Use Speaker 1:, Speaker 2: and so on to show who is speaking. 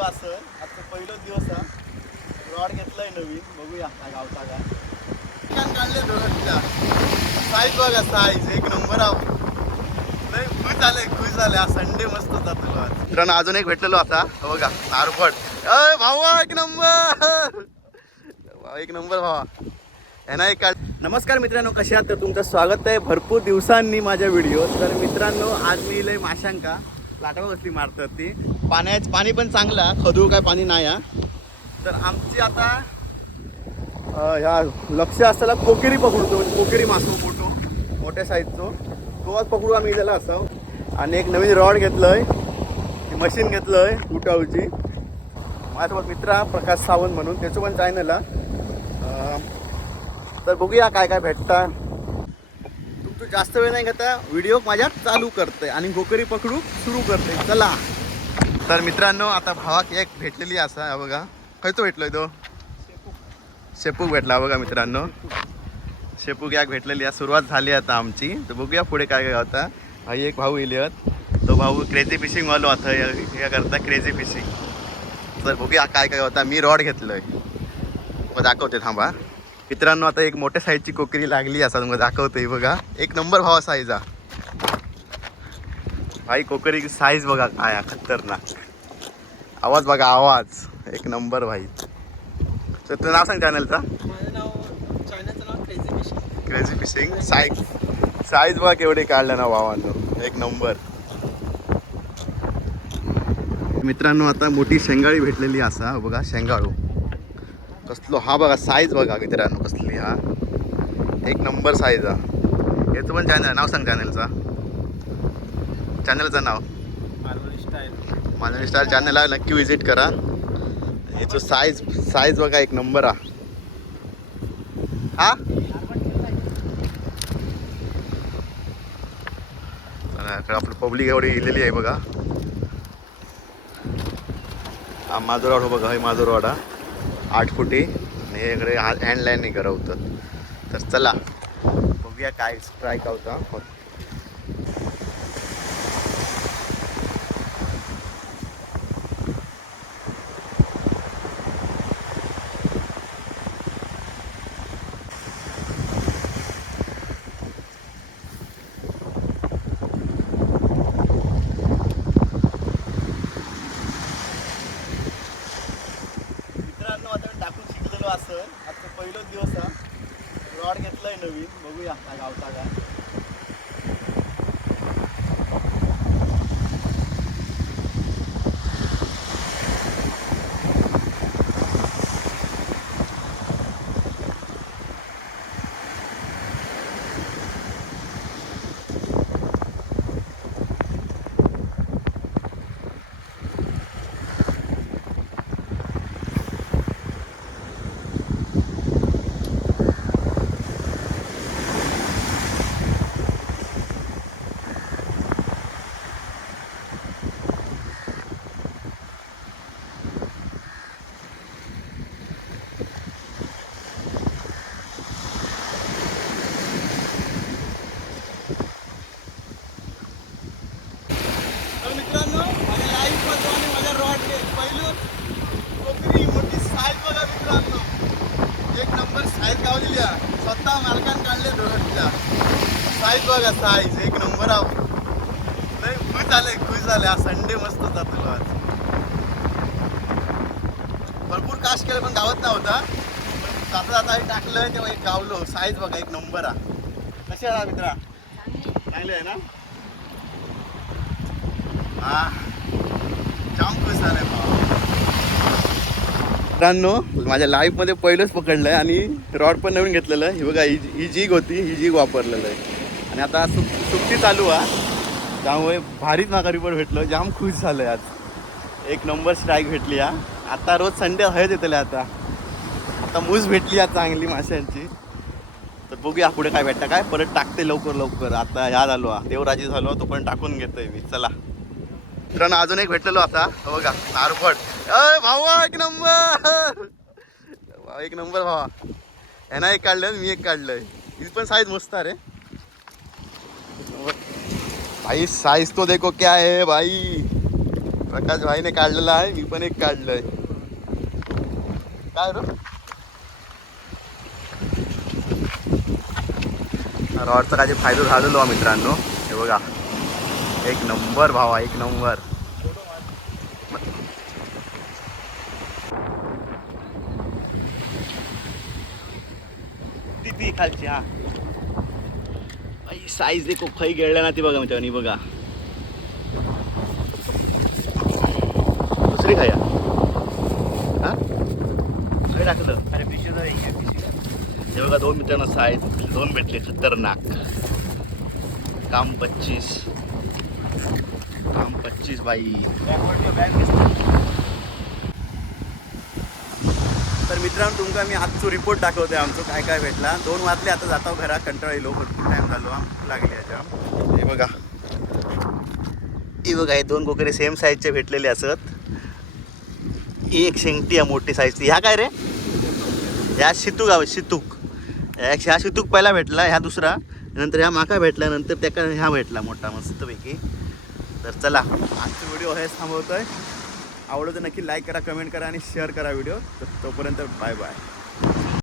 Speaker 1: असं. आता पहिलोच दिवस हा. रॉड घेतलाय नवीन. बघूया काय गावता काय. छान काढले रॉडच्या साईज बघा साईज एक नंबर आहो लय खुश झाले खुश झाले आज संडे मस्त जातो तुला आज. मित्रांनो अजून एक भेटलेलो आता. हो बघा नारफड अय भावा एक नंबर एक नंबर भावा. यांना एक नमस्कार मित्रांनो कशा आहात? तर तुमचं स्वागत आहे. भरपूर दिवसांनी माझ्या व्हिडिओ तर मित्रांनो आज मी लय माशांका. लाटावा कसली मारतात ती. पाण्याचं पाणी पण चांगला खदू काय पाणी नाही हा तर आमची आता ह्या लक्ष असताना कोकेरी पकडतो. म्हणजे कोकेरी मासो मोठो मोठ्या साईजचो तो आज पकडू आम्ही गेलेला असं. आणि एक नवीन रॉड घेतलंय. मशीन घेतलंय उठावची माझ्यासोबत मित्र हा प्रकाश सावंत म्हणून. त्याचं पण चॅनल तर बघूया काय काय भेटतं. तू जास्त वेळ नाही घेता व्हिडिओ माझ्या चालू करते आणि गोकरी पकडू सुरू करते चला. तर मित्रांनो आता भावाक एक भेटलेली असा बघा. खयचो भेटलोय तो? शेपूक भेटला बघा मित्रांनो. शेपूक याक भेटलेली आहे. सुरुवात झाली आता आमची. तर बघूया पुढे काय काय होता. हा एक भाऊ येईल तो भाऊ क्रेझी फिशिंग वालो आता हे हे करता क्रेझी फिशिंग तर बघूया काय काय होता. मी रॉड घेतलोय. मग दाखवते थांबा. मित्रांनो आता एक मोठ्या साईजची कोकरी लागली असा तुम्हाला दाखवते बघा. एक नंबर भावा साईज हा. भाई कोकरी साईज बघा काय खतरनाक. आवाज बघा आवाज. एक नंबर भाई. तर तुझं नाव सांग चॅनलचा
Speaker 2: क्रेझी फिशिंग
Speaker 1: साईज साईज बघा केवढे काढलं ना भावानं. एक नंबर मित्रांनो आता मोठी शेंगाळी भेटलेली असा बघा शेंगाळू. कसलो हा बघा साईज बघा मित्रांनो कसली हा. एक नंबर साईज हा. याचं पण चॅनल नाव सांग चॅनलचा चॅनलचं नाव.
Speaker 2: मालवणी
Speaker 1: स्टार चॅनलला नक्की विजिट करा. याचं साईज साईज बघा एक नंबर हा. हा? आपलं पब्लिक एवढी इलेली आहे बघा. हा माजोराड हो बघा हे हा. आठ फुटी आणि हे इकडे हँडलाईनने होतं. तर चला बघूया काय स्ट्राईक होता मित्रांनो आता टाकून शिकलेलो असं आता पहिलोच दिवस हा रॉड घेतलाय नवीन बघूया काय गावता काय तर मित्रांनो माझ्या लाईफमध्ये आणि माझ्या पहिलं. कोकरी मोठी साईज बघा मित्रांनो. एक नंबर साईज गावलेली आहे स्वतः मालकान काढले रॉडच्या साईज बघा साईज एक नंबर आहो. लय खुश झाले खुश झाले. आज संडे मस्त होता तुला आज. भरपूर काश केलं पण गावात नव्हता. जाता जाता टाकलं तेव्हा एक गावलो. साईज बघा एक नंबर हा कशी आहे मित्रा? चांगले आहे ना? हा. मित्रांनो माझ्या लाईफमध्ये पहिलंच पकडलं आहे आणि रॉड पण नवीन घेतलेलं आहे. ही बघा ही ही जीग होती ही जीग वापरलेलं आहे. आणि आता सुट सुट्टी चालू हा. त्यामुळे भारीच माघारी पण भेटलं. जाम खुश झालं आहे आज. एक नंबर स्ट्राईक भेटली हा. आता रोज संडे हयच येतले आता. आता मूस भेटली आहे चांगली माशांची. तर बघूया पुढे काय भेटतं. काय? परत टाकते लवकर लवकर. आता ह्या झालो हा. देवराजी झालो तो पण टाकून घेतोय मी. चला. मित्रांनो अजून एक भेटलेलो आता. हो बघा नारफड अय भावा एक नंबर. एक नंबर भावा. ह्यानं एक काढलं मी एक काढलंय. ही पण साईज मस्त अरे रे. भाई साईज तो देखो क्या आहे भाई. प्रकाश भाईने काढलेला आहे मी पण एक काढलंय. काय रॉडचा काही फायदा झालेलो मित्रांनो. हे बघा. एक नंबर भावा एक नंबर. ती ती खालची हा. साईज देखो खै गेळल्या ना ती बघा मित्रांनी बघा. दुसरी खाया. हा? खै टाकलं
Speaker 2: अरे
Speaker 1: हे बघा दोन मित्रांना साईज दोन भेटले खतरनाक. काम पच्चीस. काम पच्चीस बाई. तर मित्रांनो तुमका मी आजचो रिपोर्ट दाखवतोय आमचो काय काय भेटला. दोन वाजले आता जातो घरा कंटाळा येलो भरपूर टाइम झालो लागले याच्या हे बघा. हे बघा हे दोन कोकरे सेम साईजचे भेटलेले असत. एक शेंगटी आहे मोठी साईजची ह्या काय रे? ह्या शितूक आहे शितूक. ह्या ह्या शितूक पहिला भेटला ह्या दुसरा. नंतर ह्या माका भेटला नंतर त्याका ह्या भेटला मोठा मस्तपैकी. तर चला आजचा व्हिडिओ हेच थांबवतोय. आवडलं तर नक्की लाईक करा कमेंट करा आणि शेअर करा व्हिडिओ. तर तोपर्यंत बाय बाय